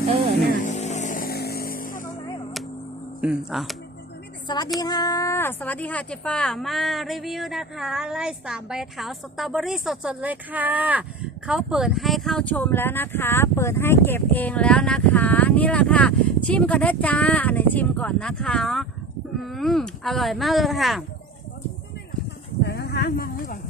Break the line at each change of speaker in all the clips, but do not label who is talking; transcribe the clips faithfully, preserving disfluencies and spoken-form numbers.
เออน่ะ
อืมอ่ะ
สวัสดีค่ะสวัสดีค่ะเจฟ้ามารีวิวนะคะไล่สามใบเถาสตรอเบอรี่สดๆเลยค่ะเขาเปิดให้เข้าชมแล้วนะคะ เปิดให้เก็บเองแล้วนะคะ นี่แหละค่ะชิมกันได้จ้าอันไหนชิมก่อนนะคะอืมอร่อยมากเลยค่ะเดี๋ยวนะคะมาให้ก่อน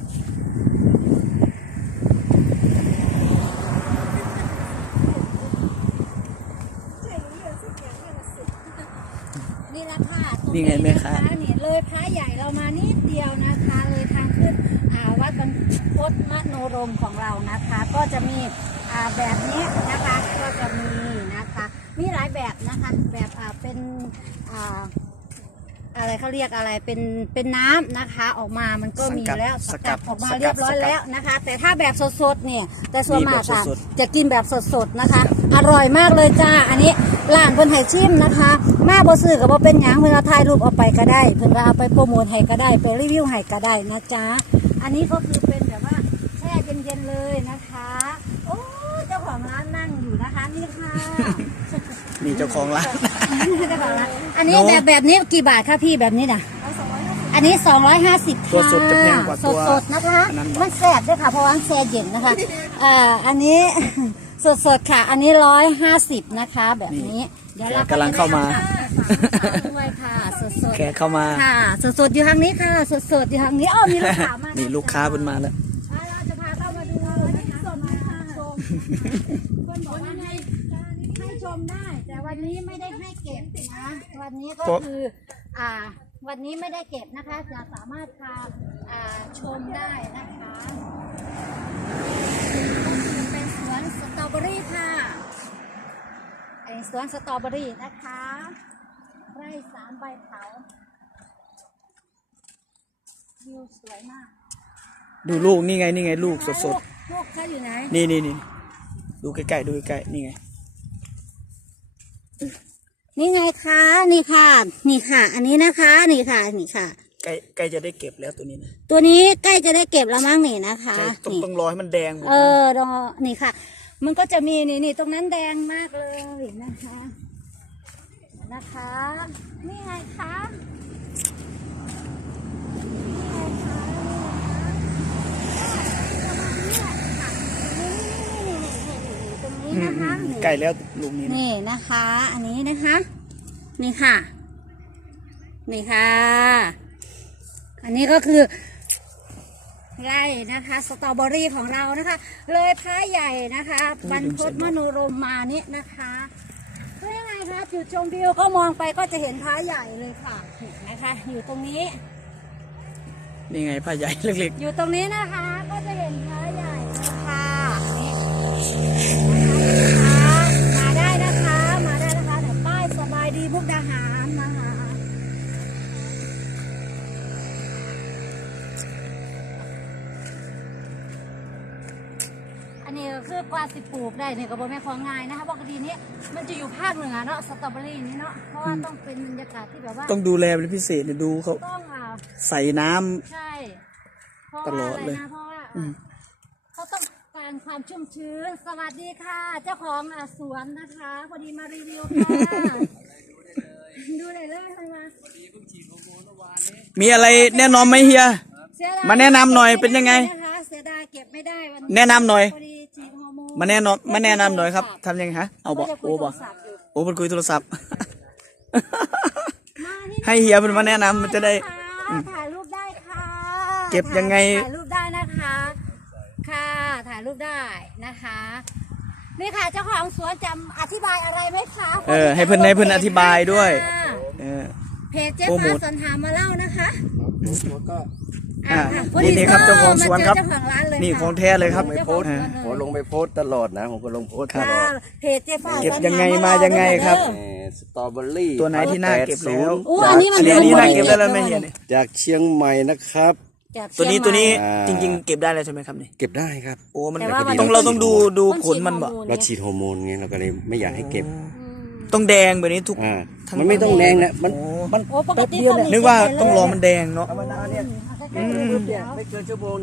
นี่แหละค่ะ
นี่ไงแม่ค้า
นี่เลยพระใหญ่เรามานิดเดียวนะคะเลยทางขึ้นอ่าวัดบรรพตมโนรมของเรานะคะ ก็จะมีอ่าแบบนี้นะคะก็จะมีนะคะมีหลายแบบนะคะแบบอ่าเป็นอ่าอะไรเขาเรียกอะไรเป็นเป็นน้ำนะคะออกมามันก็มีแล้วสกัดออกมาเรียบร้อยแล้วนะคะ แต่ถ้าแบบสดๆเนี่ยแต่ส่วนมากค่ะจะกินแบบสดๆนะคะอร่อยมากเลยจ้าอันนี้ร้านเพิ่นให้ชิมนะคะมาบ่ซื้อก็บ่เป็นหยังเพิ่นเอาถ่ายรูปเอาไปก็ได้เพิ่นก็เอาไปโปรโมทให้ก็ได้ไปรีวิวให้ก็ได้นะจ๊ะอันนี้ก็คือเป็นแบบว่าแช่เย็นๆเลยนะคะโอ้เจ้าของร้านนั่งอยู่นะคะนี่ค่ะ
นี่เจ้าของร้าน
อันนี้แบบแบบนี้กี่บาทคะพี่แบบนี้นะอันนี้สองร้อยห้าสิบค่ะ
ตัวสดจะแพงกว่าตัว
สดๆนะคะมันแสบด้วยค่ะเพราะว่าแช่เย็นนะคะอ่าอันนี้ สดๆค่ะอันนี้ร้อยห้าสิบนะคะแบบนี้เดี๋ยวเรา
กำลังเข้ามา
ด้วยค่ะสดๆ
แขกเข้ามา
ค่ะสดๆอยู่ทางนี้ค่ะสดๆอยู่ทางนี้อ๋อมีลูกค้ามา
นี่ลูกค้าเป็นมาแล้ว
เราจะพาเข้ามาดูนะคะสดมาค่ะชมคนบอกว่าให้ให้ชมได้แต่วันนี้ไม่ได้ให้เก็บนะวันนี้ก็คืออ่าวันนี้ไม่ได้เก็บนะคะจะสามารถพาอ่าชมได้นะคะเป็นสวนสตรอเบอรี่ค่ะไอสวนสตรอเบอรี่นะคะไร่สามใบเถาวิวสวยมาก
ดูลูกนี่ไงนี่ไงลูกสด
ๆลูกเขาอยู่ไหน
นี่นี่นี่ดูใกล้ๆดูใกล้ๆนี่ไง
นี่ไงคะนี่ค่ะนี่ค่ะอันนี้นะคะนี่ค่ะนี่ค่ะ
ใกล้ใกล้จะได้เก็บแล้วตัวนี้นะ
ตัวนี้ใกล้จะได้เก็บแล้วมั้งนี่นะคะ
ต้องต้องรอให้มันแดงหมด
เออรอนี่ค่ะมันก็จะมีนี่นี่ตรงนั้นแดงมากเลยนะคะนะคะนี่ไงคะ
ใกล้แล้วลูกนี้
นี่นะคะอันนี้นะคะนี่ค่ะนี่ค่ะอันนี้ก็คือไร่นะคะสตรอเบอรี่ของเรานะคะเลยพระใหญ่นะคะบรรพตมโนรมมานี้นะคะก็ยังไงคะจุดชมวิวก็มองไปก็จะเห็นพระใหญ่เลยค่ะนะคะอยู่ตรงนี้
นี่ไงพระใหญ่เล็ก
ๆอยู่ตรงนี้นะคะก็จะเห็นพระใหญ่เลยค่ะนี่มาได้นะคะมาได้นะคะเดี๋ยวป้ายสบายดีมุกดาหารนะคะอันนี้คือกว่าสิปลูกได้เนี่ยกระบอกแม่ของง่ายนะคะปกตินี้มันจะอยู่ภาคเหนือเนาะสตรอเบอรี่นี้เนาะเพราะว่าต้องเป็นบรรยากาศที่แบบว่า
ต้องดูแลเป็นพิเศษเนี่ยดูเขา
ต้องอ่ะ
ใส่น้ำ
ใช่
ตลอดเลย
เพราะว่าเขาต้องการความชุ่มชื้นสวัสดีค่ะเจ้าของสวนนะคะพอดีมารีวิวค่ะดูเลยเลยทำมา
มีอะไรแนะนำไหมเฮียมาแนะนำหน่อยเป็นยังไง
เสียดายเก็บไม่ได้
แนะนำหน่อยมาแนะนำมาแนะนำหน่อยครับทำยังไงฮะเอาบอกโอ้บอกโอ้เป็นคุยโทรศัพท์ให้เฮียเป็นมาแนะนำมันจะได้
ถ่ายรูปได้ค่ะ
เก็บยังไง
ถ่ายรูปได้นะคะค่ะถ่ายรูปได้นะคะนี่ค่ะเจ้าของสวนจำอธิบายอะไรไหมคะ
เออให้เพื่อนให้เพื่อนอธิบายด้วยเออ
เพจเจ๊ฟ้าสนหามาเล่านะคะ
ก็
อ่านี่นี่ครับเจ้าของสวนครับนี่ของแท้เลยครับ
ไปโพสผมลงไปโพสตลอดนะผมก็ลงโพสตลอด
เพจเจ๊ฟ้า
เก็บยังไงมายังไงครับ
สตรอเบอรี่
ตัวไหนที่น่าเก็บแล้ว
อันนี้มัน
อันนี้น่าเก็บได้แล้วไหมเฮีย
จากเชียงใหม่นะครับ
ตัวนี้ตัวนี้จริงๆเก็บได้เลยใช่ไหมครับนี่
เก็บได้ครับ
โอ้มันต้องเราต้องดูดูผลมันบ่
เราฉีดฮอร์โมนไงเราก็เลยไม่อยากให้เก็บ
ต้องแดงแบบนี้ทุก
มันไม่ต้องแดงนะมันมัน
แป๊บเดียว
นึกว่าต้องรอมันแดงเนาะ
ธรรมดาเนี่ยไม่เกินชั่วโมงเนี่ย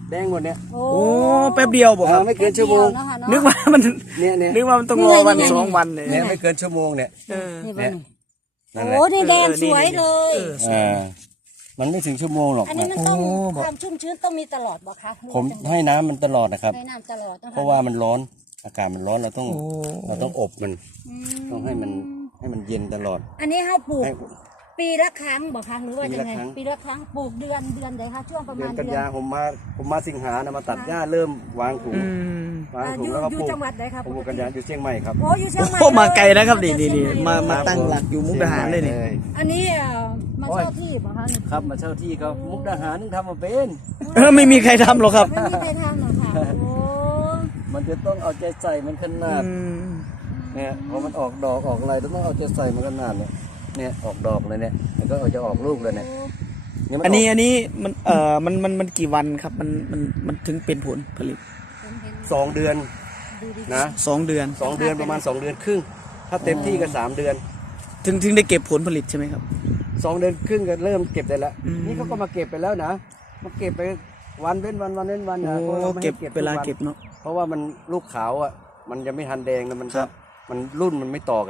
แดงหมดเนี่ย
โอ้
โอ้แป๊บเดียวบอกครับ
อ่าไม่เกินชั่วโมง
แป๊บเดียเอะค่ะเอะ
นึกว่ามัน
เนี่ยเนี่ย
นึกว่ามันต้องรอวันสองวันเลย
เนี่ยไม่เกินชั่วโมงเนี่ย
เออ
นี่เบิ่ง
นั่นแหละ
โอ้นี่แดง
เออ
สวย
นี่
เลย
เออ
อ่ามันไม่ถึงชั่วโมงหรอก
อันนี้มันต้อง
โอ้บอก
ความชุ่มชื้นต้องมีตลอดบ่คะ
ผมให้น้ำมันตลอดนะครับ
ให้น้ำตลอดนค
เพราะว่ามันร้อนอากาศมันร้อนเราต้อง
โอ้
เราต้องอบมัน
อืม
ต้องให้มันให้มันเย็นตลอด
อันนี้เขาปลูก
ให้
ปีละครั้งบ่คะหรือว่า
ปี
ยั
ละ
งไง
ครั้ง
ปีละครั้งปลูกเดือนเดือนใดคะช่วงประ
เดื
มา
อน
ณ
กัน
เดือน
ยาผมมาผมมาสิงหานะมาตัดหญ้าเริ่มวางถุง
อืม
วาง
อ่า
ถุ
อง ยู่
แล้วก็
อยู่
ปลูก
จังหวัดใดครับ
ผมปลูกกันยาอยู่เชียงใหม่ครับ
โอ้อยู่เชียงใหม่
โอ้มาไกลนะครับนี่
เลย
นี่
เชียงให
มามา
เลย
ตั้งหลักอยู่มุกดาหารเลยนี่
อันนี้เอ่อมาเช่าที่บ่คะนี่
ครับมาเช่าที่เขามุกดาหารนึงทำมาเป็น
เออไม่มีใครทำหรอกครับ
ไม่มีใครทำหรอกค่ะโอ้
มันจะต้องเอาใจใส่มันขนาด
อืม
เนี่ยพอมันออกดอกออกอะไรต้องเอาใจใส่มันขนาดเนี่ยเนี่ยออกดอกเลยเนี่ยมันก็เอาจะออกลูกเลยเนี่ยมั
อันนี้
ก
อันนี้มันเอ่อมันมันมันกี่วันครับมันมันมันถึงเป็นผลผลิต
ผมเห็น
สองเดือน
ดูดิ
นะ
สองเดือน
สองเดือนประมาณสองเดือนครึ่ง ถ้าเต็มที่ก็สามเดือน
ถึงถึงได้เก็บผลผลิตใช่ไหมครับ
สองเดือนครึ่งก็เริ่มเก็บได้แล้ว
อืม
นี่เขาก็มาเก็บไปแล้วนะมาเก็บไปวันเว้นวันวันเว้นวัน
โอ้
นะพราะราไม่
เก็บ
ให้
เวลา
ทุน
เก็บเนาะ
เพราะว่ามันลูกขาวอ่ะมันยังไม่ทันแดงนะมัน
ครั
จะ
บ
มันรุ่นมันไม่ต่อกัน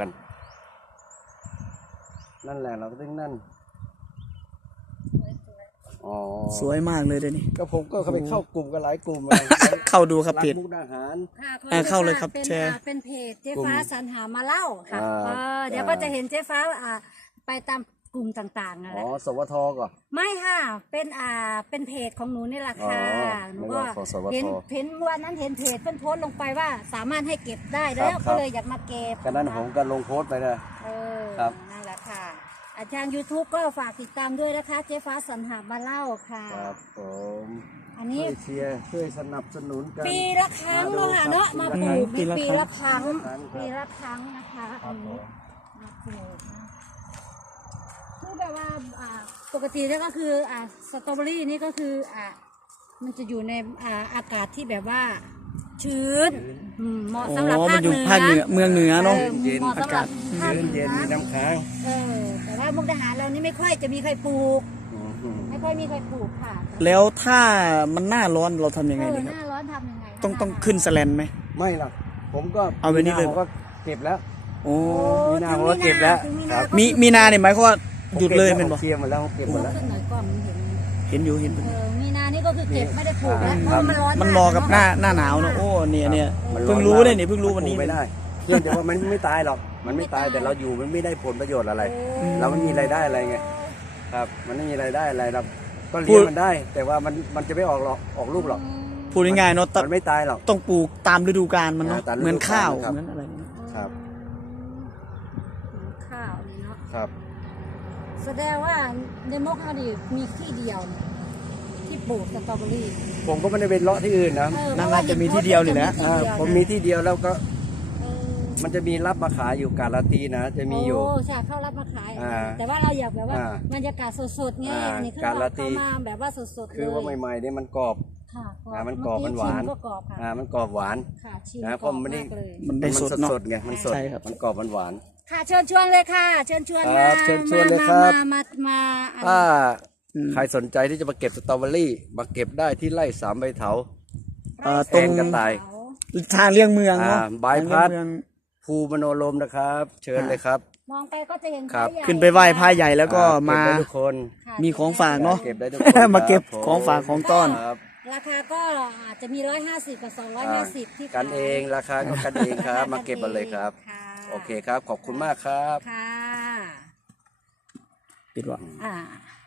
นั่นแหละเราก็ต้องนั่นอ๋อ
สวยมากเลยเดี๋ยวนี้
ก็ผมก็เข้าไปเข้ากลุ่มกันหลายกลุ่มเลย
เข้าดูครับ
รัก
เพจ
มุกดาหาร
ค่ะ
อ่าเข้าเลยครับ
เป็น
แชร์
อ่าเป็นเพจเจ๊
กลุ่ม
ฟ้าสรรหามาเล่าค่ะ
อ่า
เออเดี๋ยวก็จะเห็นเจ๊ฟ้าอ่าไปตามกลุ่มต่างๆนั่นแห
อ๋อ
ละ
สวทก่อน
ไม่ค่ะเป็นอ่าเป็นเพจของหนูนี่แหละค่ะ
อ๋อ
หนู
นึก
ก็
ว่าของสวท
เห็นเห็นวันนั้นเห็นเพจเพิ่นโพสต์ลงไปว่าสามารถให้เก็บได้แล้
ครั
ว
บ
ก็เลยอยากมาเก็บ
กันนั้นผมก็ลงโพสต์ไปนะ
เออ
ครับ
นั่นแหละค่ะอาจารย์ YouTube ก็ฝากติดตามด้วยนะคะเจ๊ฟ้าสรรหามาเล่าค่ะ
ครับผม
อัน
ช่
นี้
วยเชียร์ช่วยสนับสนุนกัน
ปีละครั้งเนาะค่ะเนาะมาปลูก
ปี
มี
ละ
ปี
ครั้ง
ละครั้ง
ครับ
ปีละครั้งนะคะอันนี้มาปลูกนะคือแบบว่าอ่าปกติแล้วก็คืออ่าสตรอเบอรี่นี่ก็คืออ่ามันจะอยู่ในอ่าอากาศที่แบบว่าชื้นอืมเหมาะ
อ๋
สำหรับ
อ
ภา
มัน
ค
อยู่
เหนือ
ภาคเหนือเมืองเหนือเนาะ
ออเหมาะสำหรับภาค
เย็น
เหนื
เย็น
อ
มีน้ำค้าง
เออแต่ว่ามุกดาหารเรานี่ไม่ค่อยจะมีใครปลูก
อืม
ไม่ค่อยมีใครปลูกค่ะ
แล้วถ้ามันหน้าร้อนเราทำยัง
เอ
ไง
อ
ดี
ห
ครับ
น้าร้อนทำยังไง
ต้องต้องขึ้นสแลนไหม
ไม่หรอกผมก็
เอาไปนี่เลย
ผมก็เก็บแล้ว
โอ้
มีนาผมก็เก็บแล้ว
ถึง
ครับ
มีมีนาเนี่ยหมายความว่าหยุดเลยเป็น
ผ
บ่
มเคลียร์หมดแล้วผมเก็บหมดแล้ว
ขึ้นหน่อยก่อนมันเห็น
เห็นอยู่เห็นอยู่
เออมีนานี่ก็คือเก็บไม่ได้ปลูกแล้วเพ
ครั
ราะ
บ
มันร้อน
มันเหมาะกับหน้าหน้าหนาวเนอะโอ้เนี่ยเนี่ย
มัน
เพิ่งรู้เลยเนี่ยเพิ่งรู้วันนี้
ปลูกไม่ได้เพียงแต่ว่ามันไม่ตายหรอกมันไม่ตายแต่เราอยู่มันไม่ได้ผลประโยชน์อะไร เราไม่มีรายได้อะไรไงครับ มันไม่มีรายได้อะไรเราก็เลี้ยงมันได้ แต่ว่ามันมันจะไม่ออกหรอกออกลูกหรอก
พูดง่ายๆเนาะต้อง
มันไม่ตายหรอก
ต้องปลูกตามฤดูกาลมันเนาะ
อ่าตามฤดู
เหมือนข้าว
กาลครับ
เหมือนอะไรเนี่ย
ครับ
ข้าวนี่เนาะ
ครับ
แสดงว่าในมกเขาดิมีที่เดียวเนี่ยที่ปลูกสตรอเบอรี่
ผมก็ไม่ได้ไปเลาะที่อื่นนะ
เออ
น่าจะมีที่เดียวนี่แหละ
อ่าผมมีที่เดียวแล้วก็
เออ
มันจะมีรับมาขายอยู่กาลาตีนะ จะมีอยู่
โอ้ใช่เข้ารับมาขาย
อ่า
แต่ว่าเราอยากแบบว่า
อ่า
บรรยากาศสดๆไง
อ่า
อันนี้คือ
การ
เรา
ละตี
เข้ามาแบบว่าสดๆเลย
คือว่าใหม่ๆเนี่ยมันกรอบ
ค่ะ
อ่ามันกรอบมันหวาน
เมื่อกี้ชิมก็กรอบค่ะ
อ่ามันกรอบหวาน
ค่ะชิม
นะ
ก
เพ
รอบ
ราะมันไม่
มา
ได้
กเลย
มันได้สดเนาะ
สดไงมันสด
ใช่ครับ
มันกรอบมันหวาน
ค่ะเชิญชวนเลยค่ะ เชิญชวน
ครั
มา
บเชิญชวนเลย
มา
ครับ
มามามาอัน
ถ้า
อืม
ใครสนใจที่จะมาเก็บสตรอเบอรี่มาเก็บได้ที่ไร่สามใบเถา
เอ่อ
แทนกระต่าย
ทางเลี่ยงเมืองเนาะ
อ่าบายพัด
ทงเลี่ยงเมือง
ภูมโนรมนะครับ เชิญเลยครับ
มองไปก็จะเห็น
ครับ
พระใหญ่
ขึ้นไปไหว้พระใหญ่แล้วก็
อ่
มา
เก็บได้ทุกคน
ค่ะ
มีของฝากเนาะ
เก็บได้ทุกคน
มาเก็บ
ครับ
ของฝากของต้อน
ครับ
ราคาก็อาจจะมีร้อยห้าสิบกับสองร้อยห้าสิบที่
กันเองราคาก็กันเองครับ มาเก็บมาเลยครับ
ค่ะ
โอเคครับ ขอบคุณมากครับ
ค่ะ
ปิดว่า
อ่า